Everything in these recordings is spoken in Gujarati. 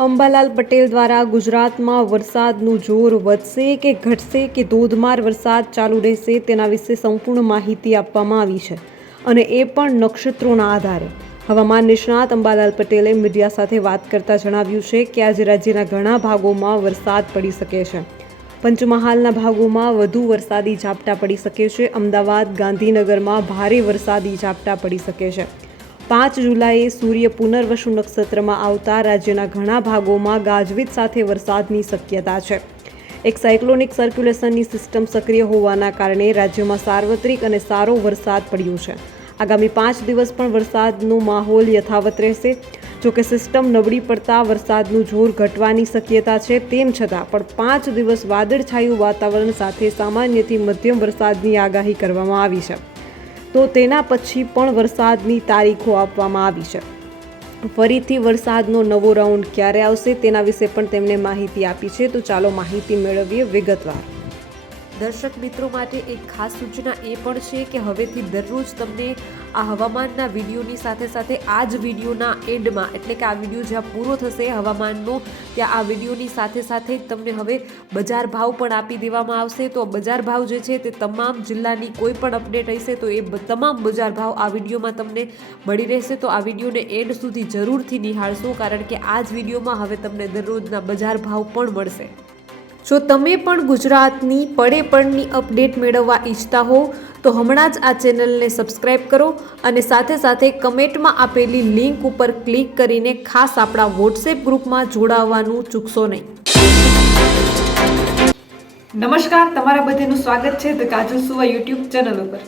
અંબાલાલ પટેલ દ્વારા ગુજરાતમાં વરસાદનું જોર વધશે કે ઘટશે કે ધોધમાર વરસાદ ચાલુ રહેશે તેના વિશે સંપૂર્ણ માહિતી આપવામાં આવી છે અને એ પણ નક્ષત્રોના આધારે। હવામાન નિષ્ણાત અંબાલાલ પટેલે મીડિયા સાથે વાત કરતા જણાવ્યું છે કે આજે રાજ્યના ઘણા ભાગોમાં વરસાદ પડી શકે છે। પંચમહાલના ભાગોમાં વધુ વરસાદી ઝાપટા પડી શકે છે। અમદાવાદ, ગાંધીનગરમાં ભારે વરસાદી ઝાપટા પડી શકે છે। 5 જુલાઈએ સૂર્ય પુનર્વસુ નક્ષત્રમાં આવતા રાજ્યના ઘણા ભાગોમાં ગાજવીજ સાથે વરસાદની શક્યતા છે। એક સાયક્લોનિક સર્ક્યુલેશનની સિસ્ટમ સક્રિય હોવાના કારણે રાજ્યમાં સાર્વત્રિક અને સારો વરસાદ પડ્યો છે। આગામી 5 દિવસ પણ વરસાદનો માહોલ યથાવત રહેશે। જોકે સિસ્ટમ નબળી પડતા વરસાદનું જોર ઘટવાની શક્યતા છે। તેમ છતાં પણ 5 દિવસ વાદળછાયું વાતાવરણ સાથે સામાન્યથી મધ્યમ વરસાદની આગાહી કરવામાં આવી છે। તો તેના પછી પણ વરસાદની તારીખો આપવામાં આવી છે। ફરીથી વરસાદનો નવો રાઉન્ડ ક્યારે આવશે તેના વિશે પણ તેમણે માહિતી આપી છે। તો ચાલો માહિતી મેળવીએ વિગતવાર। દર્શક મિત્રો માટે એક ખાસ સૂચના એ પણ છે કે હવેથી દરરોજ તમને આ હવામાનના વિડીયોની સાથે સાથે આ જ વિડીયોના એન્ડમાં, એટલે કે આ વિડીયો જ્યાં પૂરો થશે હવામાનનો, ત્યાં આ વિડીયોની સાથે સાથે જ તમને હવે બજાર ભાવ પણ આપી દેવામાં આવશે। તો બજાર ભાવ જે છે તે તમામ જિલ્લાની કોઈ પણ અપડેટ હશે તો એ તમામ બજાર ભાવ આ વિડીયોમાં તમને મળી રહેશે। તો આ વિડીયોને એન્ડ સુધી જરૂરથી નિહાળશો, કારણ કે આ જ વિડીયોમાં હવે તમને દરરોજના બજાર ભાવ પણ મળશે। જો તમે પણ ગુજરાતની પળે પળની અપડેટ મેળવવા ઈચ્છતા હો તો હમણાં જ આ ચેનલને સબસ્ક્રાઇબ કરો અને સાથે સાથે કમેન્ટમાં આપેલી લિંક ઉપર ક્લિક કરીને ખાસ આપણા વોટ્સએપ ગ્રુપમાં જોડાવવાનું ચૂકશો નહીં। નમસ્કાર, તમારા બધાનું સ્વાગત છે ધ કાજલ સુવા યુટ્યુબ ચેનલ ઉપર।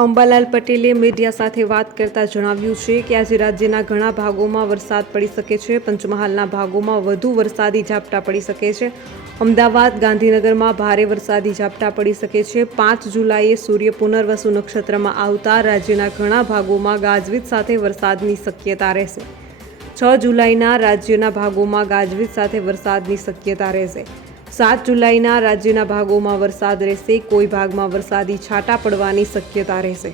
અંબાલાલ પટેલે મીડિયા સાથે વાત કરતા જણાવ્યું છે કે આજે રાજ્યના ઘણા ભાગોમાં વરસાદ પડી શકે છે। પંચમહાલના ભાગોમાં વધુ વરસાદી ઝાપટા પડી શકે છે। અમદાવાદ, ગાંધીનગરમાં ભારે વરસાદી ઝાપટા પડી શકે છે। 5 જુલાઈએ સૂર્ય પુનર્વસુ નક્ષત્રમાં આવતા રાજ્યના ઘણા ભાગોમાં ગાજવીજ સાથે વરસાદની શક્યતા રહેશે। 6 જુલાઈના રાજ્યના ભાગોમાં ગાજવીજ સાથે વરસાદની શક્યતા રહેશે। 7 જુલાઈના રાજ્યના ભાગોમાં વરસાદ રહેશે। કોઈ ભાગમાં વરસાદી છાંટા પડવાની શક્યતા રહેશે।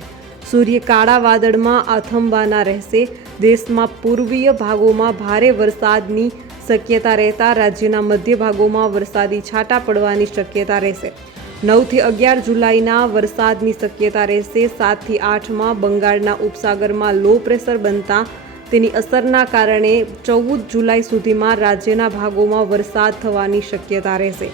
સૂર્ય કાળા વાદળમાં આથમવાના રહેશે। દેશમાં પૂર્વીય ભાગોમાં ભારે વરસાદની શક્યતા રહેતા રાજ્યના મધ્ય ભાગોમાં વરસાદી છાંટા પડવાની શક્યતા રહેશે। 9 થી 11 જુલાઈના વરસાદની શક્યતા રહેશે। 7 થી 8માં બંગાળના ઉપસાગરમાં લો પ્રેશર બનતા તેની અસરના કારણે 14 જુલાઈ સુધીમાં રાજ્યના ભાગોમાં વરસાદ થવાની શક્યતા રહેશે।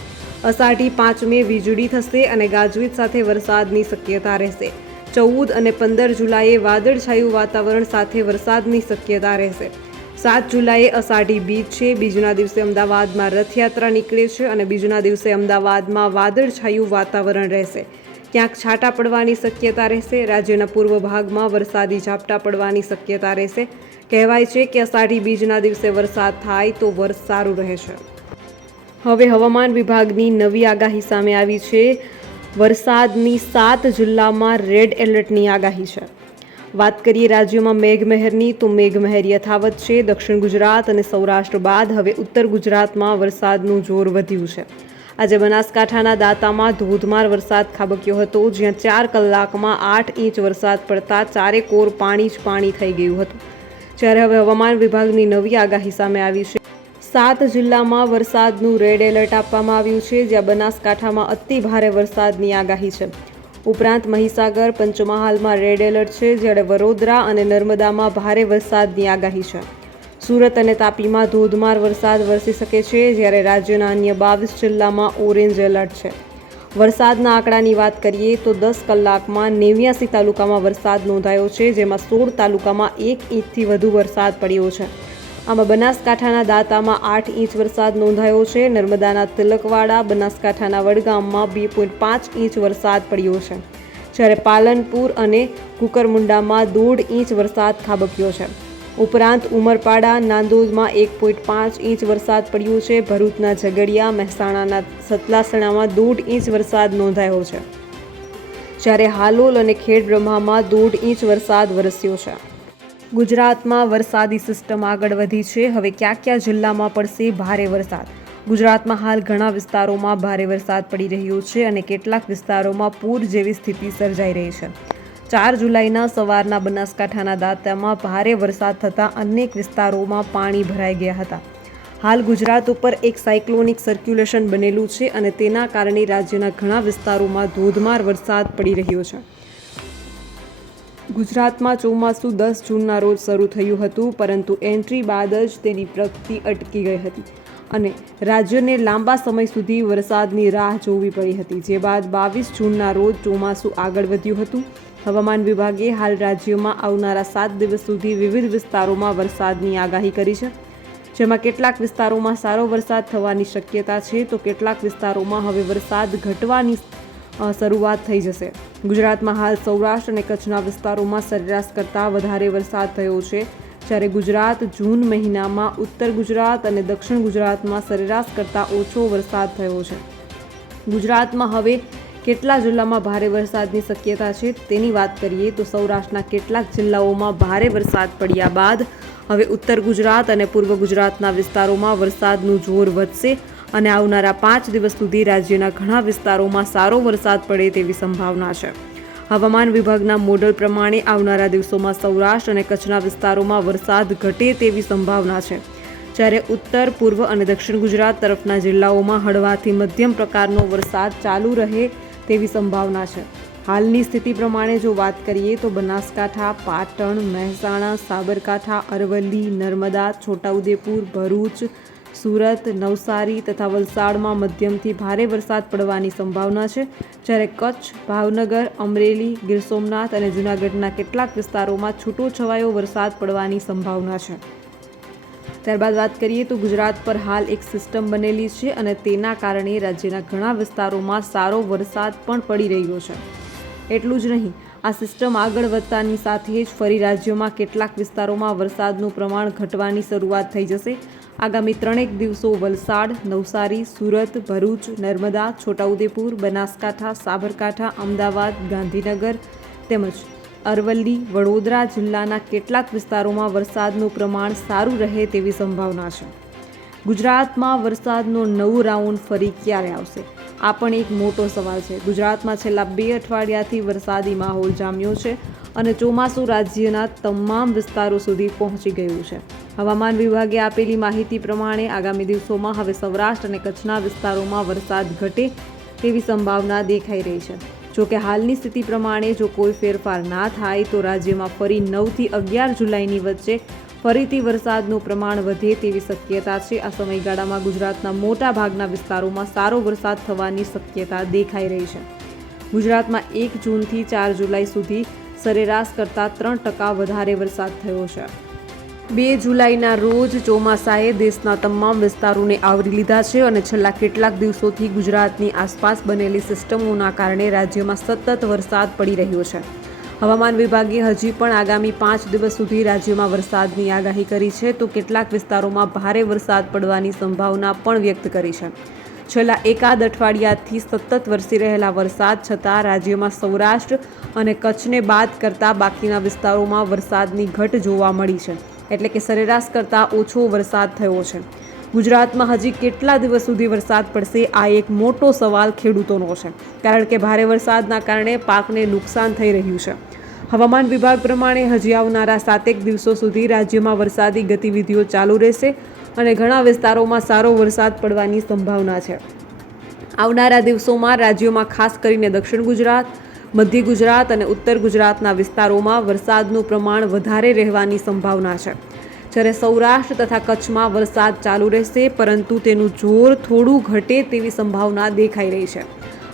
અષાઢી 5મે વીજળી થશે અને ગાજવીજ સાથે વરસાદની શક્યતા રહેશે। 14 અને 15 જુલાઈએ વાદળછાયું વાતાવરણ સાથે વરસાદની શક્યતા રહેશે। 7 જુલાઈએ અષાઢી બીજ છે। બીજના દિવસે અમદાવાદમાં રથયાત્રા નીકળે છે અને બીજના દિવસે અમદાવાદમાં વાદળછાયું વાતાવરણ રહેશે। ક્યાંક છાંટા પડવાની શક્યતા રહેશે। રાજ્યના પૂર્વ ભાગમાં વરસાદી ઝાપટા પડવાની શક્યતા રહેશે। કહેવાય છે કે અષાઢી બીજના દિવસે વરસાદ થાય તો વર્ષ સારું રહેશે। હવે હવામાન વિભાગની નવી આગાહી સામે આવી છે। વરસાદની 7 જિલ્લામાં રેડ એલર્ટની આગાહી છે। વાત કરીએ રાજ્યોમાં મેઘમહેરની તો મેઘમહેર યથાવત છે। દક્ષિણ ગુજરાત અને સૌરાષ્ટ્ર બાદ હવે ઉત્તર ગુજરાતમાં વરસાદનું જોર વધ્યું છે। આજે બનાસકાંઠાના દાંતામાં ધોધમાર વરસાદ ખાબક્યો હતો, જ્યાં 4 કલાકમાં 8 ઇંચ વરસાદ પડતા ચારેકોર પાણી જ પાણી થઈ ગયું હતું। જ્યારે હવે હવામાન વિભાગની નવી આગાહી સામે આવી છે। 7 જિલ્લામાં વરસાદનું રેડ એલર્ટ આપવામાં આવ્યું છે, જ્યાં બનાસકાંઠામાં અતિ ભારે વરસાદની આગાહી છે। ઉપરાંત મહીસાગર, પંચમહાલમાં રેડ એલર્ટ છે, જ્યારે વડોદરા અને નર્મદામાં ભારે વરસાદની આગાહી છે। સુરત અને તાપીમાં ધોધમાર વરસાદ વરસી શકે છે, જ્યારે રાજ્યના અન્ય 22 જિલ્લામાં ઓરેન્જ એલર્ટ છે। વરસાદના આંકડાની વાત કરીએ તો 10 કલાકમાં 89 તાલુકામાં વરસાદ નોંધાયો છે, જેમાં 16 તાલુકામાં 1 ઇંચથી વધુ વરસાદ પડ્યો છે। આમાં બનાસકાંઠાના દાંતામાં 8 ઇંચ વરસાદ નોંધાયો છે। નર્મદાના તિલકવાડા, બનાસકાંઠાના વડગામમાં 2.5 ઇંચ વરસાદ પડ્યો છે, જ્યારે પાલનપુર અને કુકરમુંડામાં 1.5 ઇંચ વરસાદ ખાબક્યો છે। ઉપરાંત ઉમરપાડા, નાંદોદમાં 1.5 ઇંચ વરસાદ પડ્યો છે। ભરૂચના ઝઘડિયા, મહેસાણાના સતલાસણામાં 1.5 ઇંચ વરસાદ નોંધાયો છે, જ્યારે હાલોલ અને ખેડબ્રહ્મામાં 1.5 ઇંચ વરસાદ વરસ્યો છે। ગુજરાતમાં વરસાદી સિસ્ટમ આગળ વધી છે। હવે કયા જિલ્લામાં પડશે ભારે વરસાદ? ગુજરાતમાં હાલ ઘણા વિસ્તારોમાં ભારે વરસાદ પડી રહ્યો છે અને કેટલાક વિસ્તારોમાં પૂર જેવી સ્થિતિ સર્જાઈ રહી છે। 4 જુલાઈના સવારના બનાસકાંઠાના દાંતામાં ભારે વરસાદ થતાં અનેક વિસ્તારોમાં પાણી ભરાઈ ગયા હતા। હાલ ગુજરાત ઉપર એક સાયક્લોનિક સર્ક્યુલેશન બનેલું છે અને તેના કારણે રાજ્યના ઘણા વિસ્તારોમાં ધોધમાર વરસાદ પડી રહ્યો છે. ગુજરાતમાં ચોમાસું 10 જૂનના રોજ શરૂ થયું હતું, પરંતુ એન્ટ્રી બાદ જ તેની પ્રગતિ અટકી ગઈ હતી અને રાજ્યને લાંબા સમય સુધી વરસાદની રાહ જોવી પડી હતી. જે બાદ 22 જૂનના રોજ ચોમાસું આગળ વધ્યું હતું. હવામાન વિભાગે હાલ રાજ્યમાં આવનારા 7 દિવસ સુધી વિવિધ વિસ્તારોમાં વરસાદની આગાહી કરી છે, જેમાં કેટલાક વિસ્તારોમાં સારો વરસાદ થવાની શક્યતા છે, તો કેટલાક વિસ્તારોમાં હવે વરસાદ ઘટવાની શરૂઆત થઈ જશે. ગુજરાતમાં હાલ સૌરાષ્ટ્ર અને કચ્છના વિસ્તારોમાં સરેરાશ કરતાં વધારે વરસાદ થયો છે, જ્યારે ગુજરાત જૂન મહિનામાં ઉત્તર ગુજરાત અને દક્ષિણ ગુજરાતમાં સરેરાશ કરતાં ઓછો વરસાદ થયો છે. ગુજરાતમાં હવે કેટલા જિલ્લામાં ભારે વરસાદની શક્યતા છે તેની વાત કરીએ તો સૌરાષ્ટ્રના કેટલાક જિલ્લાઓમાં ભારે વરસાદ પડ્યા બાદ હવે ઉત્તર ગુજરાત અને પૂર્વ ગુજરાતના વિસ્તારોમાં વરસાદનું જોર વધશે અને આવનારા 5 દિવસ સુધી રાજ્યના ઘણા વિસ્તારોમાં સારો વરસાદ પડે તેવી સંભાવના છે. હવામાન વિભાગના મોડલ પ્રમાણે આવનારા દિવસોમાં સૌરાષ્ટ્ર અને કચ્છના વિસ્તારોમાં વરસાદ ઘટે તેવી સંભાવના છે, જ્યારે ઉત્તર, પૂર્વ અને દક્ષિણ ગુજરાત તરફના જિલ્લાઓમાં હળવાથી મધ્યમ પ્રકારનો વરસાદ ચાલુ રહે તેવી સંભાવના છે. હાલની સ્થિતિ પ્રમાણે જો વાત કરીએ તો બનાસકાંઠા, પાટણ, મહેસાણા, સાબરકાંઠા, અરવલ્લી, નર્મદા, છોટાઉદેપુર, ભરૂચ, સુરત, નવસારી તથા વલસાડમાં મધ્યમથી ભારે વરસાદ પડવાની સંભાવના છે, જ્યારે કચ્છ, ભાવનગર, અમરેલી, ગીર સોમનાથ અને જૂનાગઢના કેટલાક વિસ્તારોમાં છૂટોછવાયો વરસાદ પડવાની સંભાવના છે. ત્યારબાદ વાત કરીએ તો ગુજરાત પર હાલ એક સિસ્ટમ બનેલી છે અને તેના કારણે રાજ્યના ઘણા વિસ્તારોમાં સારો વરસાદ પણ પડી રહ્યો છે. એટલું જ નહીં, આ સિસ્ટમ આગળ વધતાની સાથે જ ફરી રાજ્યમાં કેટલાક વિસ્તારોમાં વરસાદનું પ્રમાણ ઘટવાની શરૂઆત થઈ જશે. આગામી 3 દિવસો વલસાડ, નવસારી, સુરત, ભરૂચ, નર્મદા, છોટાઉદેપુર, બનાસકાંઠા, સાબરકાંઠા, અમદાવાદ, ગાંધીનગર તેમજ અરવલ્લી, વડોદરા જિલ્લાના કેટલાક વિસ્તારોમાં વરસાદનું પ્રમાણ સારું રહે તેવી સંભાવના છે. ગુજરાતમાં વરસાદનો નવો રાઉન્ડ ફરી ક્યારે આવશે? આ પણ એક મોટો સવાલ છે. ગુજરાતમાં છેલ્લા 2 અઠવાડિયાથી વરસાદી માહોલ જામ્યો છે અને ચોમાસું રાજ્યના તમામ વિસ્તારો સુધી પહોંચી ગયું છે. હવામાન વિભાગે આપેલી માહિતી પ્રમાણે આગામી દિવસોમાં હવે સૌરાષ્ટ્ર અને કચ્છના વિસ્તારોમાં વરસાદ ઘટે તેવી સંભાવના દેખાઈ રહી છે. જોકે હાલની સ્થિતિ પ્રમાણે જો કોઈ ફેરફાર ના થાય તો રાજ્યમાં ફરી 9 થી 11 જુલાઈની વચ્ચે ફરીથી વરસાદનું પ્રમાણ વધે તેવી શક્યતા છે. આ સમયગાળામાં ગુજરાતના મોટા ભાગના વિસ્તારોમાં સારો વરસાદ થવાની શક્યતા દેખાઈ રહી છે. ગુજરાતમાં 1 જૂનથી 4 જુલાઈ સુધી સરેરાશ કરતાં 3% વધારે વરસાદ થયો છે. 2 જુલાઈના રોજ ચોમાસાએ દેશના તમામ વિસ્તારોને આવરી લીધા છે અને છેલ્લા કેટલાક દિવસોથી ગુજરાતની આસપાસ બનેલી સિસ્ટમોના કારણે રાજ્યમાં સતત વરસાદ પડી રહ્યો છે. હવામાન વિભાગે હજી પણ આગામી 5 દિવસ સુધી રાજ્યમાં વરસાદની આગાહી કરી છે, તો કેટલાક વિસ્તારોમાં ભારે વરસાદ પડવાની સંભાવના પણ વ્યક્ત કરી છે. છેલ્લા એકાદ અઠવાડિયાથી સતત વરસી રહેલા વરસાદ છતાં રાજ્યમાં સૌરાષ્ટ્ર અને કચ્છને બાદ કરતાં બાકીના વિસ્તારોમાં વરસાદની ઘટ જોવા મળી છે, એટલે કે સરેરાશ કરતાં ઓછો વરસાદ થયો છે. ગુજરાતમાં હજી કેટલા દિવસ સુધી વરસાદ પડશે, આ એક મોટો સવાલ ખેડૂતોનો છે, કારણ કે ભારે વરસાદના કારણે પાકને નુકસાન થઈ રહ્યું છે. હવામાન વિભાગ પ્રમાણે હજી આવનારા 7 દિવસો સુધી રાજ્યમાં વરસાદી ગતિવિધિઓ ચાલુ રહેશે અને ઘણા વિસ્તારોમાં સારો વરસાદ પડવાની સંભાવના છે. આવનારા દિવસોમાં રાજ્યોમાં ખાસ કરીને દક્ષિણ ગુજરાત, મધ્ય ગુજરાત અને ઉત્તર ગુજરાતના વિસ્તારોમાં વરસાદનું પ્રમાણ વધારે રહેવાની સંભાવના છે, જ્યારે સૌરાષ્ટ્ર તથા કચ્છમાં વરસાદ ચાલુ રહેશે, પરંતુ તેનું જોર થોડું ઘટે તેવી સંભાવના દેખાઈ રહી છે.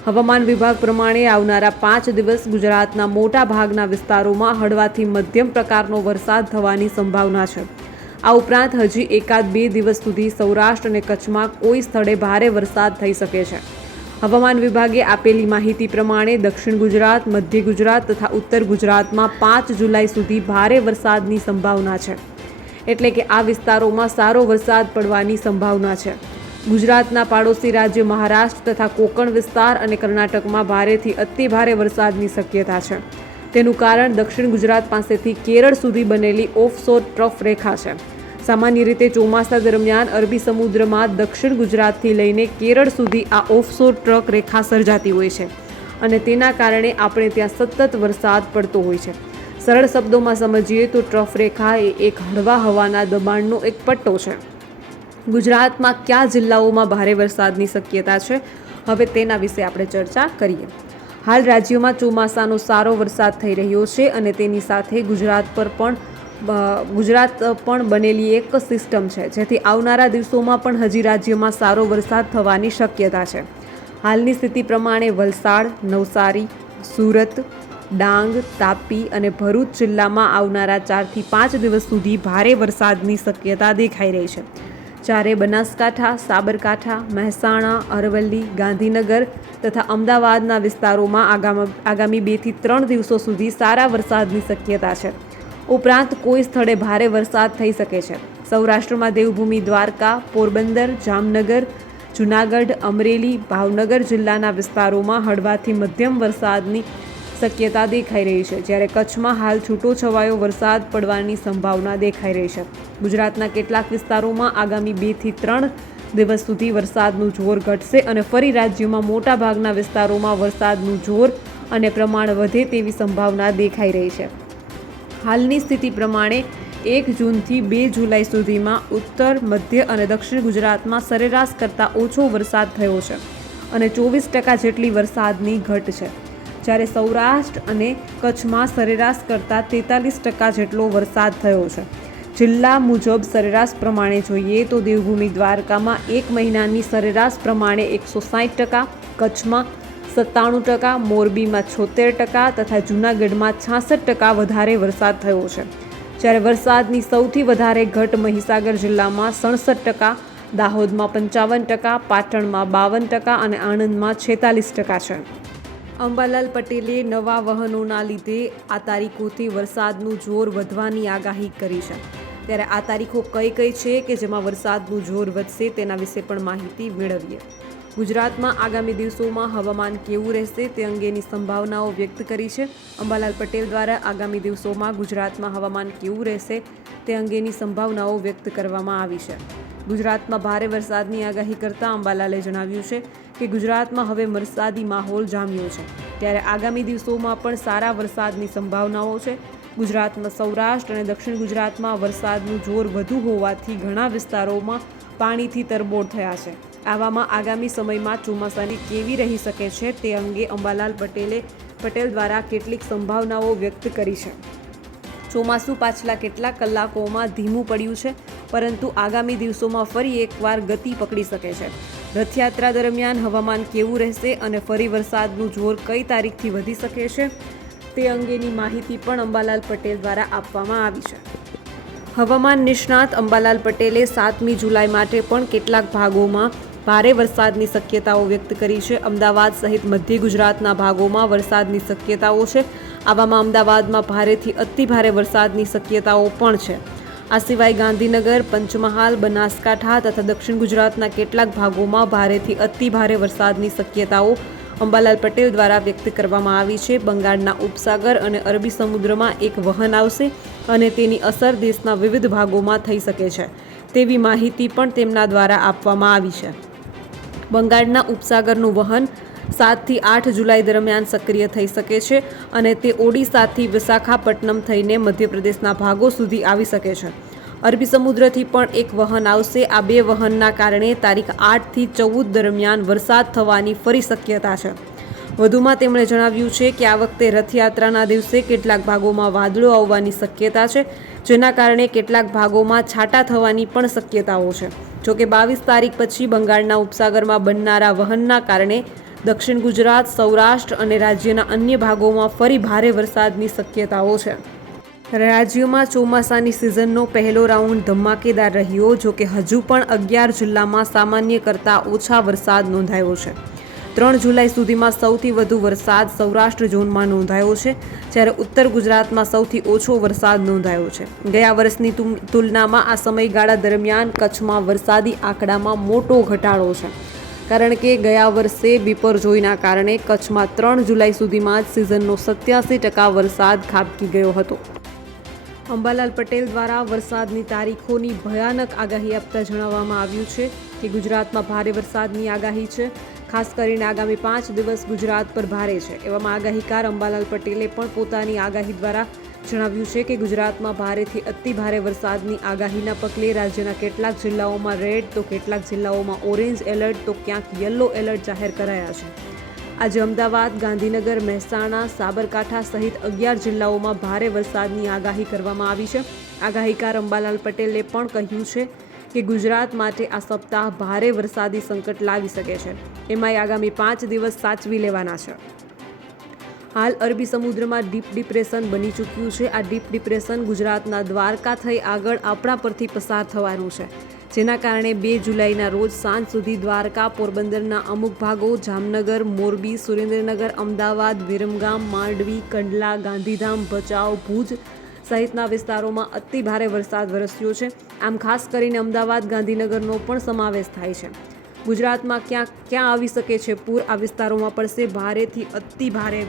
હવામાન વિભાગ પ્રમાણે આવનારા 5 દિવસ ગુજરાતના મોટા ભાગના વિસ્તારોમાં હળવાથી મધ્યમ પ્રકારનો વરસાદ થવાની સંભાવના છે. આ ઉપરાંત હજી 1-2 દિવસ સુધી સૌરાષ્ટ્ર અને કચ્છમાં કોઈ સ્થળે ભારે વરસાદ થઈ શકે છે. હવામાન વિભાગે આપેલી માહિતી પ્રમાણે દક્ષિણ ગુજરાત, મધ્ય ગુજરાત તથા ઉત્તર ગુજરાતમાં 5 જુલાઈ સુધી ભારે વરસાદની સંભાવના છે, એટલે કે આ વિસ્તારોમાં સારો વરસાદ પડવાની સંભાવના છે. ગુજરાતના પાડોશી રાજ્ય મહારાષ્ટ્ર તથા કોકણ વિસ્તાર અને કર્ણાટકમાં ભારેથી અતિ ભારે વરસાદની શક્યતા છે. તેનું કારણ દક્ષિણ ગુજરાત પાસેથી કેરળ સુધી બનેલી ઓફશોર ટ્રફ રેખા છે. સામાન્ય રીતે ચોમાસા દરમિયાન અરબી સમુદ્રમાં દક્ષિણ ગુજરાતથી લઈને કેરળ સુધી આ ઓફશોર ટ્રફ રેખા સર્જાતી હોય છે અને તેના કારણે આપણે ત્યાં સતત વરસાદ પડતો હોય છે. સરળ શબ્દોમાં સમજીએ તો ટ્રફ રેખા એ એક હળવા હવાના દબાણનો એક પટ્ટો છે. ગુજરાતમાં કયા જિલ્લાઓમાં ભારે વરસાદની શક્યતા છે, હવે તેના વિશે આપણે ચર્ચા કરીએ. હાલ રાજ્યમાં ચોમાસાનો સારો વરસાદ થઈ રહ્યો છે અને તેની સાથે ગુજરાત પણ બનેલી એક સિસ્ટમ છે, જેથી આવનારા દિવસોમાં પણ હજી રાજ્યમાં સારો વરસાદ થવાની શક્યતા છે. હાલની સ્થિતિ પ્રમાણે વલસાડ, નવસારી, સુરત, ડાંગ, તાપી અને ભરૂચ જિલ્લામાં આવનારા 4 થી 5 દિવસ સુધી ભારે વરસાદની શક્યતા દેખાઈ રહી છે. જ્યારે બનાસકાંઠા, સાબરકાંઠા, મહેસાણા, અરવલ્લી, ગાંધીનગર તથા અમદાવાદના વિસ્તારોમાં આગામી 2 થી 3 દિવસો સુધી સારા વરસાદની શક્યતા છે. ઉપરાંત કોઈ સ્થળે ભારે વરસાદ થઈ શકે છે. સૌરાષ્ટ્રમાં દેવભૂમિ દ્વારકા, પોરબંદર, જામનગર, જૂનાગઢ, અમરેલી, ભાવનગર જિલ્લાના વિસ્તારોમાં હળવાથી મધ્યમ વરસાદની શક્યતા દેખાઈ રહી છે. જ્યારે કચ્છમાં હાલ છૂટોછવાયો વરસાદ પડવાની સંભાવના દેખાઈ રહી છે. ગુજરાતના કેટલાક વિસ્તારોમાં આગામી 2 થી 3 દિવસ સુધી વરસાદનું જોર ઘટશે અને ફરી રાજ્યમાં મોટાભાગના વિસ્તારોમાં વરસાદનું જોર અને પ્રમાણ વધે તેવી સંભાવના દેખાઈ રહી છે. હાલની સ્થિતિ પ્રમાણે 1 જૂનથી 2 જુલાઈ સુધીમાં ઉત્તર, મધ્ય અને દક્ષિણ ગુજરાતમાં સરેરાશ કરતાં ઓછો વરસાદ થયો છે અને 24% જેટલી વરસાદની ઘટ છે. જ્યારે સૌરાષ્ટ્ર અને કચ્છમાં સરેરાશ કરતાં 43% જેટલો વરસાદ થયો છે. જિલ્લા મુજબ સરેરાશ પ્રમાણે જોઈએ તો દેવભૂમિ દ્વારકામાં 1 મહિનાની સરેરાશ પ્રમાણે 160%, કચ્છમાં 97%, મોરબીમાં 76% તથા જૂનાગઢમાં 66% વધારે વરસાદ થયો છે. જ્યારે વરસાદની સૌથી વધારે ઘટ મહીસાગર જિલ્લામાં 67%, દાહોદમાં 55%, પાટણમાં 52% અને આણંદમાં 46% છે. અંબાલાલ પટેલે નવા વહનોના લીધે આ તારીખોથી વરસાદનું જોર વધવાની આગાહી કરી છે. ત્યારે આ તારીખો કઈ છે કે જેમાં વરસાદનું જોર વધશે તેના વિશે પણ માહિતી મેળવીએ. ગુજરાતમાં આગામી દિવસોમાં હવામાન કેવું રહેશે તે અંગેની સંભાવનાઓ વ્યક્ત કરી છે. અંબાલાલ પટેલ દ્વારા આગામી દિવસોમાં ગુજરાતમાં હવામાન કેવું રહેશે તે અંગેની સંભાવનાઓ વ્યક્ત કરવામાં આવી છે. ગુજરાતમાં ભારે વરસાદની આગાહી કરતા અંબાલાલે જણાવ્યું છે કે ગુજરાતમાં હવે વરસાદી માહોલ જામ્યો છે. ત્યારે આગામી દિવસોમાં પણ સારા વરસાદની સંભાવનાઓ છે. ગુજરાતમાં સૌરાષ્ટ્ર અને દક્ષિણ ગુજરાતમાં વરસાદનું જોર વધુ હોવાથી ઘણા વિસ્તારોમાં પાણીથી તરબોળ થયા છે. આવામાં આગામી સમયમાં ચોમાસાની કેવી રહી શકે છે તે અંગે અંબાલાલ પટેલ દ્વારા કેટલીક સંભાવનાઓ વ્યક્ત કરી છે. ચોમાસું પાછલા કેટલાક કલાકોમાં ધીમું પડ્યું છે, પરંતુ આગામી દિવસોમાં ફરી એકવાર ગતિ પકડી શકે છે. રથયાત્રા દરમિયાન હવામાન કેવું રહેશે અને ફરી વરસાદનું જોર કઈ તારીખથી વધી શકે છે તે અંગેની માહિતી પણ અંબાલાલ પટેલ દ્વારા આપવામાં આવી છે. હવામાન નિષ્ણાત અંબાલાલ પટેલે 7મી જુલાઈ માટે પણ કેટલાક ભાગોમાં ભારે વરસાદની શક્યતાઓ વ્યક્ત કરી છે. અમદાવાદ સહિત મધ્ય ગુજરાતના ભાગોમાં વરસાદની શક્યતાઓ છે. આવામાં અમદાવાદમાં ભારેથી અતિભારે વરસાદની શક્યતાઓ પણ છે. આ સિવાય ગાંધીનગર, પંચમહાલ, બનાસકાંઠા તથા દક્ષિણ ગુજરાતના કેટલાક ભાગોમાં ભારેથી અતિભારે વરસાદની શક્યતાઓ અંબાલાલ પટેલ દ્વારા વ્યક્ત કરવામાં આવી છે. બંગાળના ઉપસાગર અને અરબી સમુદ્રમાં એક વહન આવશે અને તેની અસર દેશના વિવિધ ભાગોમાં થઈ શકે છે તેવી માહિતી પણ તેમના દ્વારા આપવામાં આવી છે. બંગાળના ઉપસાગરનું વહન 7 થી 8 જુલાઈ દરમિયાન સક્રિય થઈ શકે છે અને તે ઓડિશાથી વિશાખાપટ્ટનમ થઈને મધ્યપ્રદેશના ભાગો સુધી આવી શકે છે. અરબી સમુદ્રથી પણ એક વહન આવશે. આ 2 વહનના કારણે તારીખ 8 થી 14 દરમિયાન વરસાદ થવાની ફરી શક્યતા છે. વધુમાં તેમણે જણાવ્યું છે કે આ વખતે રથયાત્રાના દિવસે કેટલાક ભાગોમાં વાદળો આવવાની શક્યતા છે, જેના કારણે કેટલાક ભાગોમાં છાંટા થવાની પણ શક્યતાઓ છે. જોકે 22 તારીખ પછી બંગાળના ઉપસાગરમાં બનનારા વહનના કારણે દક્ષિણ ગુજરાત, સૌરાષ્ટ્ર અને રાજ્યના અન્ય ભાગોમાં ફરી ભારે વરસાદની શક્યતાઓ છે. રાજ્યમાં ચોમાસાની સિઝનનો પહેલો રાઉન્ડ ધમાકેદાર રહ્યો. જોકે હજુ પણ 11 જિલ્લામાં સામાન્ય કરતાં ઓછા વરસાદ નોંધાયો છે. 3 જુલાઈ સુધીમાં સૌથી વધુ વરસાદ સૌરાષ્ટ્ર ઝોનમાં નોંધાયો છે, જ્યારે ઉત્તર ગુજરાતમાં સૌથી ઓછો વરસાદ નોંધાયો છે. ગયા વર્ષની તુલનામાં આ સમયગાળા દરમિયાન કચ્છમાં વરસાદી આંકડામાં મોટો ઘટાડો છે, કારણ કે ગયા વર્ષે બિપરજોયના કારણે કચ્છમાં 3 જુલાઈ સુધીમાં જ સિઝનનો 87% વરસાદ ખાબકી ગયો હતો. અંબાલાલ પટેલ દ્વારા વરસાદની તારીખોની ભયાનક આગાહી આપતા જણાવવામાં આવ્યું છે કે ગુજરાતમાં ભારે વરસાદની આગાહી છે. ખાસ કરીને આગામી 5 દિવસ ગુજરાત પર ભારે છે. એવામાં આગાહીકાર અંબાલાલ પટેલે પણ પોતાની આગાહી દ્વારા જણાવ્યું છે કે ગુજરાતમાં ભારેથી અતિ ભારે વરસાદની આગાહીના પગલે રાજ્યના કેટલાક જિલ્લાઓમાં રેડ તો કેટલાક જિલ્લાઓમાં ઓરેન્જ એલર્ટ તો ક્યાંક યલો એલર્ટ જાહેર કરાયા છે. આજે અમદાવાદ, ગાંધીનગર, મહેસાણા, સાબરકાંઠા સહિત 11 જિલ્લાઓમાં ભારે વરસાદની આગાહી કરવામાં આવી છે. આગાહીકાર અંબાલાલ પટેલે પણ કહ્યું છે કે ગુજરાત માટે આ સપ્તાહ ભારે વરસાદી સંકટ લાવી શકે છે. એમાંય આગામી 5 દિવસ સાચવી લેવાના છે. હાલ અરબી સમુદ્રમાં ડીપ ડિપ્રેશન બની ચૂક્યું છે. આ ડીપ ડિપ્રેશન ગુજરાતના દ્વારકા થઈ આગળ આપણા પરથી પસાર થવાનું છે, જેના કારણે 2 જુલાઈના રોજ સાંજ સુધી દ્વારકા, પોરબંદરના અમુક ભાગો, જામનગર, મોરબી, સુરેન્દ્રનગર, અમદાવાદ, વિરમગામ, માંડવી, કંડલા, ગાંધીધામ, ભચાઉ, ભુજ સહિતના વિસ્તારોમાં અતિ ભારે વરસાદ વરસ્યો છે. આમ ખાસ કરીને અમદાવાદ, ગાંધીનગરનો પણ સમાવેશ થાય છે. ગુજરાતમાં ક્યાં આવી શકે છે પૂર? આ વિસ્તારોમાં પડશે ભારેથી અતિ ભારે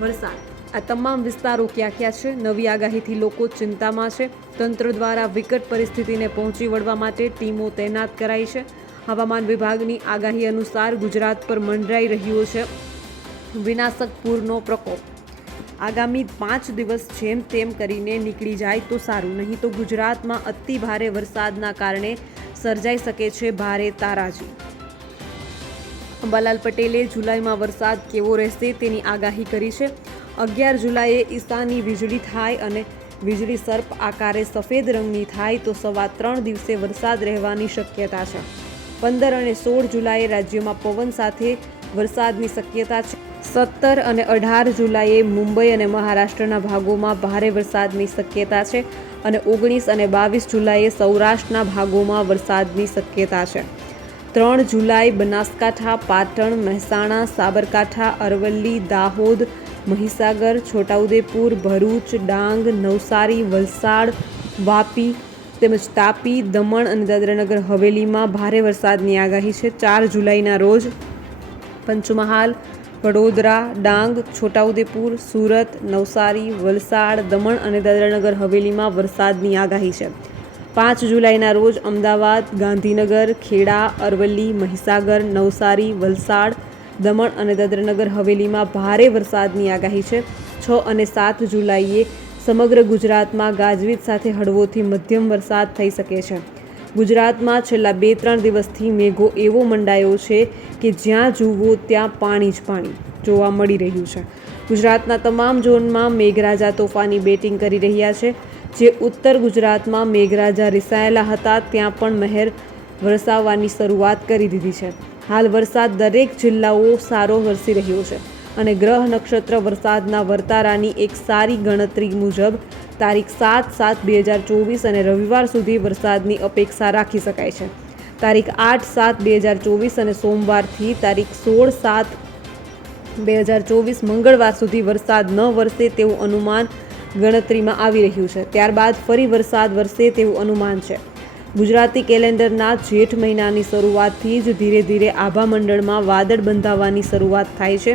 વરસાદ. આ તમામ વિસ્તારો ક્યાં છે? નવી આગાહીથી લોકો ચિંતામાં છે. તંત્ર દ્વારા વિકટ પરિસ્થિતિને પહોંચી વળવા માટે ટીમો તૈનાત કરાઈ છે. હવામાન વિભાગની આગાહી અનુસાર ગુજરાત પર મંડરાઈ રહ્યો છે વિનાશક પૂરનો પ્રકોપ. આગામી 5 દિવસ જેમ તેમ કરીને નીકળી જાય તો સારું, નહીં તો ગુજરાતમાં અતિ ભારે વરસાદના કારણે સર્જાઈ શકે છે ભારે તારાજી. અંબાલાલ પટેલે જુલાઈમાં વરસાદ કેવો રહેશે તેની આગાહી કરી છે. 11 જુલાઈએ ઈશાની વીજળી થાય અને વીજળી સર્પ આકારે સફેદ રંગની થાય તો 3.25 દિવસે વરસાદ રહેવાની શક્યતા છે. 15 અને 16 જુલાઈએ રાજ્યમાં પવન સાથે વરસાદની શક્યતા છે. 17 અને 18 જુલાઈએ મુંબઈ અને મહારાષ્ટ્રના ભાગોમાં ભારે વરસાદની શક્યતા છે અને 19 અને 22 જુલાઈએ સૌરાષ્ટ્રના ભાગોમાં વરસાદની શક્યતા છે. 3 જુલાઈ બનાસકાંઠા, પાટણ, મહેસાણા, સાબરકાંઠા, અરવલ્લી, દાહોદ, મહીસાગર, છોટાઉદેપુર, ભરૂચ, ડાંગ, નવસારી, વલસાડ, વાપી તેમજ તાપી, દમણ અને દાદરાનગર હવેલીમાં ભારે વરસાદની આગાહી છે. 4 જુલાઈના રોજ પંચમહાલ, વડોદરા, ડાંગ, છોટાઉદેપુર, સુરત, નવસારી, વલસાડ, દમણ અને દાદરાનગર હવેલીમાં વરસાદની આગાહી છે. 5 જુલાઈના રોજ અમદાવાદ, ગાંધીનગર, ખેડા, અરવલ્લી, મહીસાગર, નવસારી, વલસાડ, દમણ અને દાદરાનગર હવેલીમાં ભારે વરસાદની આગાહી છે. 6 અને 7 જુલાઈએ સમગ્ર ગુજરાતમાં ગાજવીજ સાથે હળવોથી મધ્યમ વરસાદ થઈ શકે છે. ગુજરાતમાં છેલ્લા 2-3 દિવસથી મેઘો એવો મંડાયો છે કે જ્યાં જુઓ ત્યાં પાણી જ પાણી જોવા મળી રહ્યું છે. ગુજરાતના તમામ ઝોનમાં મેઘરાજા તોફાની બેટિંગ કરી રહ્યા છે. જે ઉત્તર ગુજરાતમાં મેઘરાજા રિસાયેલા હતા ત્યાં પણ મહેર વરસાવવાની શરૂઆત કરી દીધી છે. હાલ વરસાદ દરેક જિલ્લાઓ સારો વરસી રહ્યો છે અને ગ્રહ નક્ષત્ર વરસાદના વર્તારાની એક સારી ગણતરી મુજબ તારીખ 7/7/2024 અને રવિવાર સુધી વરસાદની અપેક્ષા રાખી શકાય છે. તારીખ 8/7/2024 અને સોમવારથી તારીખ 16/7/2024 મંગળવાર સુધી વરસાદ ન વરસે તેવું અનુમાન ગણતરીમાં આવી રહ્યું છે. ત્યારબાદ ફરી વરસાદ વરસે તેવું અનુમાન છે. ગુજરાતી કેલેન્ડરના જેઠ મહિનાની શરૂઆતથી જ ધીરે ધીરે આભામંડળમાં વાદળ બંધાવવાની શરૂઆત થાય છે.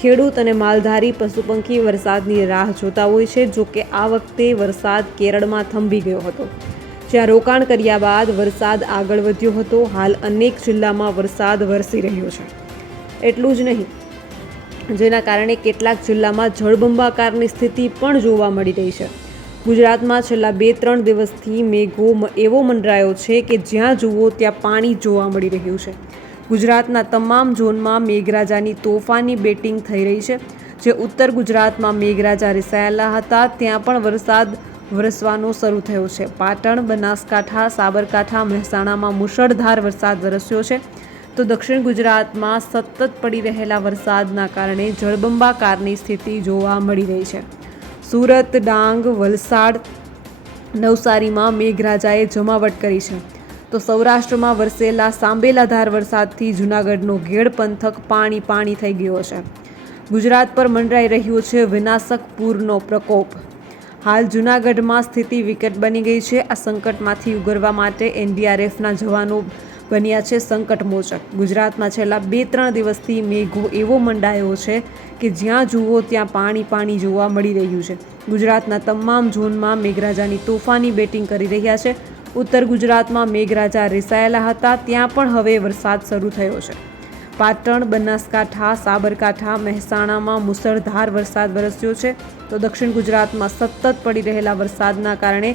ખેડૂત અને માલધારી પશુપંખી વરસાદની રાહ જોતા હોય છે. જોકે આ વખતે વરસાદ કેરળમાં થંભી ગયો હતો, જ્યાં રોકાણ કર્યા બાદ વરસાદ આગળ વધ્યો હતો. હાલ અનેક જિલ્લામાં વરસાદ વરસી રહ્યો છે. એટલું જ નહીં, જેના કારણે કેટલાક જિલ્લામાં જળબંબાકારની સ્થિતિ પણ જોવા મળી રહી છે. ગુજરાતમાં છેલ્લા 2-3 દિવસથી મેઘો એવો મંડરાયો છે કે જ્યાં જુઓ ત્યાં પાણી જોવા મળી રહ્યું છે. ગુજરાતના તમામ ઝોનમાં મેઘરાજાની તોફાની બેટિંગ થઈ રહી છે. જે ઉત્તર ગુજરાતમાં મેઘરાજા રિસાયેલા હતા ત્યાં પણ વરસાદ વરસવાનો શરૂ થયો છે. પાટણ, બનાસકાંઠા, સાબરકાંઠા, મહેસાણામાં મુશળધાર વરસાદ વરસ્યો છે. તો દક્ષિણ ગુજરાતમાં સતત પડી રહેલા વરસાદના કારણે જળબંબાકારની સ્થિતિ જોવા મળી રહી છે. સુરત, ડાંગ, વલસાડ, નવસારીમાં મેઘરાજાએ જમાવટ કરી છે. તો સૌરાષ્ટ્રમાં વરસેલા સાંબેલાધાર વરસાદથી જૂનાગઢનો ઘેડ પંથક પાણી પાણી થઈ ગયો છે. ગુજરાત પર મંડરાઈ રહ્યો છે વિનાશક પૂરનો પ્રકોપ. હાલ જૂનાગઢમાં સ્થિતિ વિકટ બની ગઈ છે. આ સંકટમાંથી ઉગરવા માટે એનડીઆરએફના જવાનો બન્યા છે સંકટમોચક. ગુજરાતમાં છેલ્લા 2-3 દિવસથી મેઘો એવો મંડાયો છે કે જ્યાં જુઓ ત્યાં પાણી પાણી જોવા મળી રહ્યું છે. ગુજરાતના તમામ ઝોનમાં મેઘરાજાની તોફાની બેટિંગ કરી રહ્યા છે. ઉત્તર ગુજરાતમાં મેઘરાજા રિસાયેલા હતા ત્યાં પણ હવે વરસાદ શરૂ થયો છે. પાટણ, બનાસકાંઠા, સાબરકાંઠા, મહેસાણામાં મુસળધાર વરસાદ વરસ્યો છે. તો દક્ષિણ ગુજરાતમાં સતત પડી રહેલા વરસાદના કારણે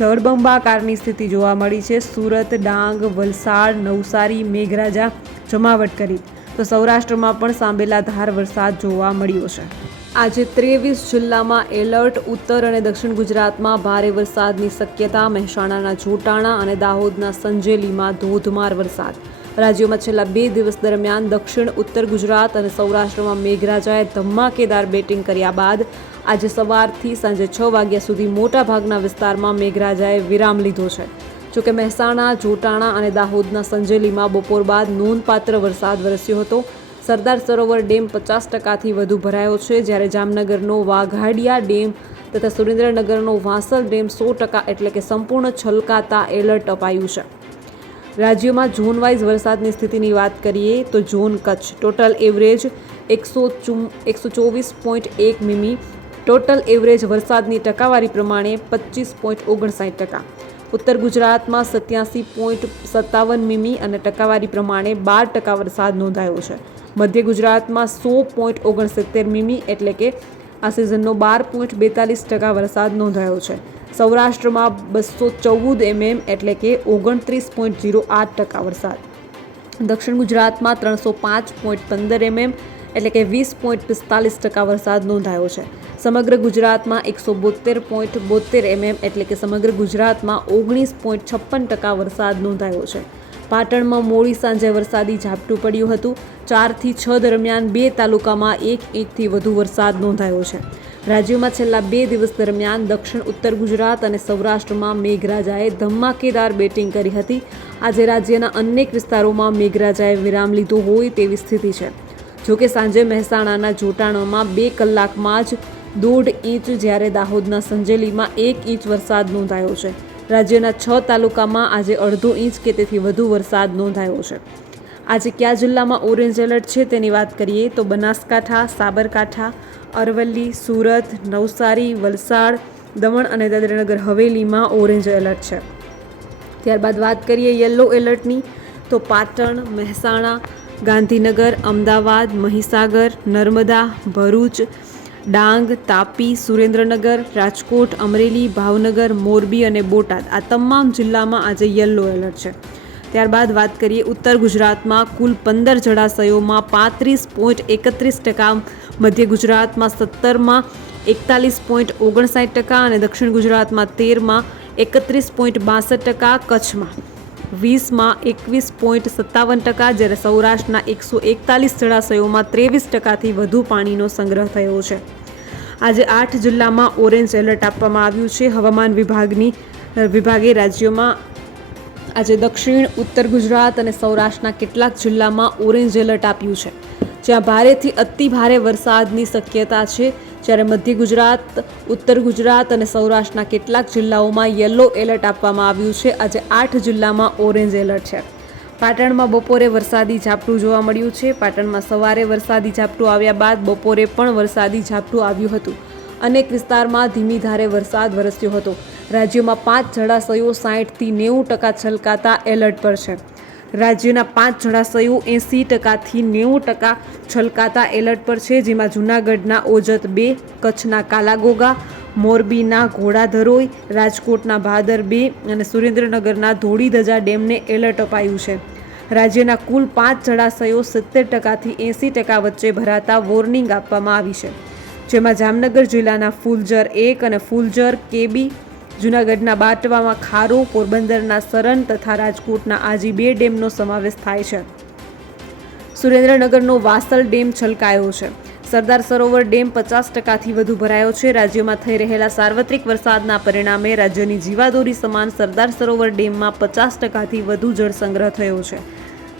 જળબંબાકારની સ્થિતિ જોવા મળી છે. સુરત, ડાંગ, વલસાડ, નવસારી, મેઘરાજા જમાવટ કરી. તો સૌરાષ્ટ્રમાં પણ સાંબેલાધાર વરસાદ જોવા મળ્યો છે. આજે 23 જિલ્લામાં એલર્ટ. ઉત્તર અને દક્ષિણ ગુજરાતમાં ભારે વરસાદની શક્યતા. મહેસાણાના જોટાણા અને દાહોદના સંજેલીમાં ધોધમાર વરસાદ. રાજ્યોમાં છેલ્લા 2 દિવસ દરમિયાન દક્ષિણ, ઉત્તર ગુજરાત અને સૌરાષ્ટ્રમાં મેઘરાજાએ ધમાકેદાર બેટિંગ કર્યા બાદ આજે સવારથી સાંજે 6 વાગ્યા સુધી મોટાભાગના વિસ્તારમાં મેઘરાજાએ વિરામ લીધો છે. જોકે મહેસાણા, જોટાણા અને દાહોદના સંજેલીમાં બપોર બાદ નોંધપાત્ર વરસાદ વરસ્યો હતો. સરદાર સરોવર ડેમ 50%થી વધુ ભરાયો છે, જ્યારે જામનગરનો વાઘાડિયા ડેમ તથા સુરેન્દ્રનગરનો વાંસલ ડેમ 100% એટલે કે સંપૂર્ણ છલકાતા એલર્ટ અપાયું છે. રાજ્યોમાં ઝોન વાઇઝ વરસાદની સ્થિતિની વાત કરીએ તો ઝોન કચ્છ ટોટલ એવરેજ 124.1 મીમી. ટોટલ એવરેજ વરસાદની ટકાવારી પ્રમાણે 25.59%. ઉત્તર ગુજરાતમાં 87.57 મીમી અને ટકાવારી પ્રમાણે 12% વરસાદ નોંધાયો છે. મધ્ય ગુજરાતમાં 100.69 મીમી એટલે કે આ સિઝનનો 12.42% વરસાદ નોંધાયો છે. સૌરાષ્ટ્રમાં 214 mm એટલે કે 29.08% વરસાદ. દક્ષિણ ગુજરાતમાં 305.15 mm એટલે કે 20.45% વરસાદ નોંધાયો છે. સમગ્ર ગુજરાતમાં 172.72 mm એટલે કે સમગ્ર ગુજરાતમાં 19.56% વરસાદ નોંધાયો છે. પાટણમાં મોડી સાંજે વરસાદી ઝાપટું પડ્યું હતું. 4 થી 6 દરમિયાન 2 તાલુકામાં 1 ઇંચથી વધુ વરસાદ નોંધાયો છે. રાજ્યોમાં છેલ્લા 2 દિવસ દરમિયાન દક્ષિણ, ઉત્તર ગુજરાત અને સૌરાષ્ટ્રમાં મેઘરાજાએ ધમાકેદાર બેટિંગ કરી હતી. આજે રાજ્યના અનેક વિસ્તારોમાં મેઘરાજાએ વિરામ લીધો હોય તેવી સ્થિતિ છે. જોકે સાંજે મહેસાણાના જોટાણામાં 2 કલાકમાં જ 1.5 ઇંચ, જ્યારે દાહોદના સંજેલીમાં 1 ઇંચ વરસાદ નોંધાયો છે. રાજ્યના 6 તાલુકામાં આજે 0.5 ઇંચ કે તેથી વધુ વરસાદ નોંધાયો છે. આજે કયા જિલ્લામાં ઓરેન્જ એલર્ટ છે તેની વાત કરીએ તો બનાસકાંઠા, સાબરકાંઠા, અરવલ્લી, સુરત, નવસારી, વલસાડ, દમણ અને દાદરાનગર હવેલીમાં ઓરેન્જ એલર્ટ છે. ત્યારબાદ વાત કરીએ યલો એલર્ટની તો પાટણ, મહેસાણા, ગાંધીનગર, અમદાવાદ, મહીસાગર, નર્મદા, ભરૂચ, ડાંગ, તાપી, સુરેન્દ્રનગર, રાજકોટ, અમરેલી, ભાવનગર, મોરબી અને બોટાદ આ તમામ જિલ્લામાં આજે યલો એલર્ટ છે. ત્યારબાદ વાત કરીએ ઉત્તર ગુજરાતમાં કુલ 15 જળાશયોમાં 35.31%, મધ્ય ગુજરાતમાં 17માં 41.59% અને દક્ષિણ ગુજરાતમાં 13માં 31.62%, કચ્છમાં 20માં 21.57%, જ્યારે સૌરાષ્ટ્રના 141 જળાશયોમાં 23%થી વધુ પાણીનો સંગ્રહ થયો છે. આજે 8 જિલ્લામાં ઓરેન્જ એલર્ટ આપવામાં આવ્યું છે. હવામાન વિભાગે રાજ્યોમાં આજે દક્ષિણ, ઉત્તર ગુજરાત અને સૌરાષ્ટ્રના કેટલાક જિલ્લામાં ઓરેન્જ એલર્ટ આપ્યું છે, જ્યાં ભારેથી અતિ ભારે વરસાદની શક્યતા છે. જ્યારે મધ્ય ગુજરાત, ઉત્તર ગુજરાત અને સૌરાષ્ટ્રના કેટલાક જિલ્લાઓમાં યલો એલર્ટ આપવામાં આવ્યું છે. આજે 8 જિલ્લામાં ઓરેન્જ એલર્ટ છે. પાટણમાં બપોરે વરસાદી ઝાપટું જોવા મળ્યું છે. પાટણમાં સવારે વરસાદી ઝાપટું આવ્યા બાદ બપોરે પણ વરસાદી ઝાપટું આવ્યું હતું. અનેક વિસ્તારમાં ધીમી ધારે વરસાદ વરસ્યો હતો. રાજ્યમાં 5 જળાશયો 60થી 90% છલકાતા એલર્ટ પર છે. રાજ્યના 5 જળાશયો 80%થી 90% છલકાતા એલર્ટ પર છે, જેમાં જૂનાગઢના ઓજત 2, કચ્છના કાલાગોગા, મોરબીના ઘોડાધરોઈ, રાજકોટના ભાદર 2 અને સુરેન્દ્રનગરના ધોળીધજા ડેમને એલર્ટ અપાયું છે. રાજ્યના કુલ 5 જળાશયો 70%થી 80% વચ્ચે ભરાતા વોર્નિંગ આપવામાં આવી છે, જેમાં જામનગર જિલ્લાના ફુલજર 1 અને ફુલજર કેબી, જૂનાગઢના બાટવામાં ખારો, પોરબંદરના સરન તથા રાજકોટના આજી 2 ડેમનો સમાવેશ થાય છે. સુરેન્દ્રનગરનો વાસલ ડેમ છલકાયો છે. સરદાર સરોવર ડેમ 50%થી વધુ ભરાયો છે. રાજ્યમાં થઈ રહેલા સાર્વત્રિક વરસાદના પરિણામે રાજ્યની જીવાદોરી સમાન સરદાર સરોવર ડેમમાં 50%થી વધુ જળ સંગ્રહ થયો છે.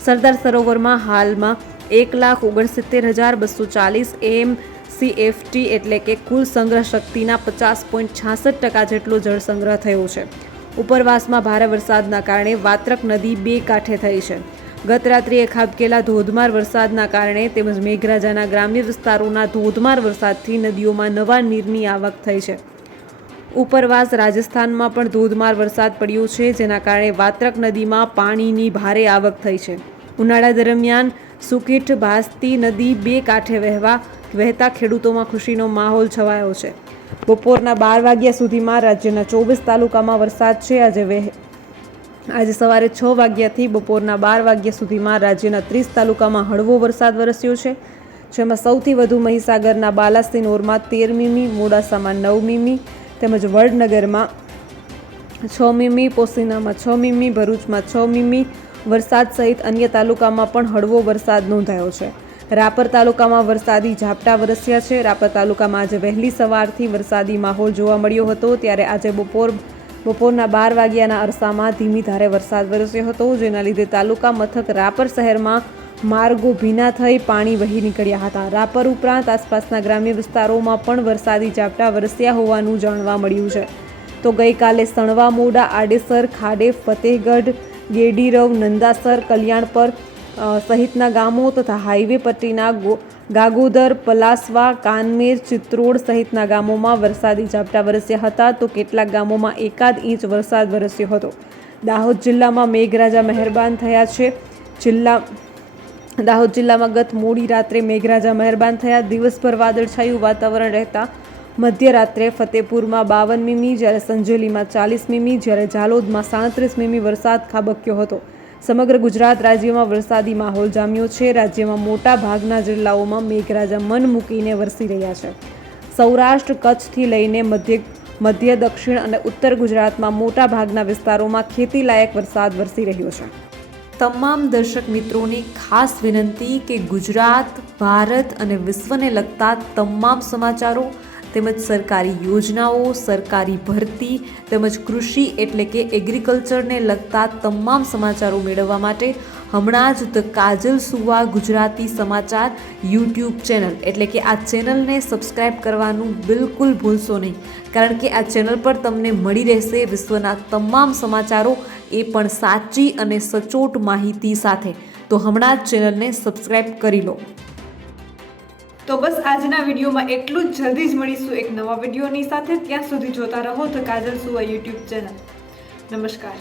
સરદાર સરોવરમાં હાલમાં 1,69,240 MCFT એટલે કે કુલ સંગ્રહ શક્તિના 50.66% જેટલો જળ સંગ્રહ થયો છે. ઉપરવાસમાં ભારે વરસાદના કારણે વાત્રક નદી 2 કાંઠે થઈ છે. ગત રાત્રિએ ખાબકેલા ધોધમાર વરસાદના કારણે તેમજ મેઘરાજાના ગ્રામ્ય વિસ્તારોના ધોધમાર વરસાદથી નદીઓમાં નવા નીરની આવક થઈ છે. ઉપરવાસ રાજસ્થાનમાં પણ ધોધમાર વરસાદ પડ્યો છે, જેના કારણે વાત્રક નદીમાં પાણીની ભારે આવક થઈ છે. ઉનાળા દરમિયાન સુકીઠ ભાસતી નદી બે કાંઠે વહેતા ખેડૂતોમાં ખુશીનો માહોલ છવાયો છે. બપોરના 12 વાગ્યા સુધીમાં રાજ્યના 24 તાલુકામાં વરસાદ છે. આજે સવારે 6 વાગ્યાથી બપોરના 12 વાગ્યા સુધીમાં રાજ્યના 30 તાલુકામાં હળવો વરસાદ વરસ્યો છે, જેમાં સૌથી વધુ મહીસાગરના બાલાસિનોરમાં 13 મીમી, મોડાસામાં 9 મીમી તેમજ વડનગરમાં 6 મીમી, પોશીનામાં 6 મીમી, ભરૂચમાં 6 મીમી વરસાદ સહિત અન્ય તાલુકામાં પણ હળવો વરસાદ નોંધાયો છે. રાપર તાલુકામાં વરસાદી ઝાપટા વરસ્યા છે. રાપર તાલુકામાં આજે વહેલી સવારથી વરસાદી માહોલ જોવા મળ્યો હતો. ત્યારે આજે બપોરના 12 વાગ્યાના અરસામાં ધીમી ધારે વરસાદ વરસ્યો હતો, જેના લીધે તાલુકા મથક રાપર શહેરમાં માર્ગો ભીના થઈ પાણી વહી નીકળ્યા હતા. રાપર ઉપરાંત આસપાસના ગ્રામ્ય વિસ્તારોમાં પણ વરસાદી ઝાપટા વરસ્યા હોવાનું જાણવા મળ્યું છે. તો ગઈકાલે સણવા, મોડા, આડેસર, ખાડે, ફતેહગઢ, ગેડીરવ, નંદાસર, કલ્યાણપર સહિતના ગામો તથા હાઈવે પટ્ટીના ગાગોદર, પલાસવા, કાનમેર, ચિત્રોડ સહિતના ગામોમાં વરસાદી ઝાપટા વરસ્યા હતા. તો કેટલાક ગામોમાં 1 ઇંચ વરસાદ વરસ્યો હતો. દાહોદ જિલ્લામાં મેઘરાજા મહેરબાન થયા છે. દાહોદ જિલ્લામાં ગત મોડી રાત્રે મેઘરાજા મહેરબાન થયા. દિવસભર વાદળછાયું વાતાવરણ રહેતા મધ્યરાત્રે ફતેપુરમાં 52 મીમી, જ્યારે સંજેલીમાં 40 મીમી, જ્યારે ઝાલોદમાં 37 મીમી વરસાદ ખાબક્યો હતો. સમગ્ર ગુજરાત રાજ્યમાં વરસાદી માહોલ જામ્યો છે. રાજ્યમાં મોટા ભાગના જિલ્લાઓમાં મેઘરાજા મન મૂકીને વરસી રહ્યા છે. સૌરાષ્ટ્ર, કચ્છથી લઈને મધ્ય, દક્ષિણ અને ઉત્તર ગુજરાતમાં મોટા ભાગના વિસ્તારોમાં ખેતીલાયક વરસાદ વરસી રહ્યો છે. તમામ દર્શક મિત્રોને ખાસ વિનંતી કે ગુજરાત, ભારત અને વિશ્વને લગતા તમામ સમાચારો તેમજ સરકારી યોજનાઓ, સરકારી ભરતી તેમજ કૃષિ એટલે કે એગ્રીકલ્ચરને લગતા તમામ સમાચારો મેળવવા માટે હમણાં જ ધ કાજલ સુવા ગુજરાતી સમાચાર યુટ્યુબ ચેનલ એટલે કે આ ચેનલને સબસ્ક્રાઈબ કરવાનું બિલકુલ ભૂલશો નહીં, કારણ કે આ ચેનલ પર તમને મળી રહેશે વિશ્વના તમામ સમાચારો, એ પણ સાચી અને સચોટ માહિતી સાથે. તો હમણાં જ ચેનલને સબસ્ક્રાઈબ કરી લો. તો બસ આજના વિડીયોમાં એટલું જ. જલ્દી જ મળીશું એક નવા વિડીયોની સાથે. ત્યાં સુધી જોતા રહો ધ કાજલ સુવા યુટ્યુબ ચેનલ. નમસ્કાર.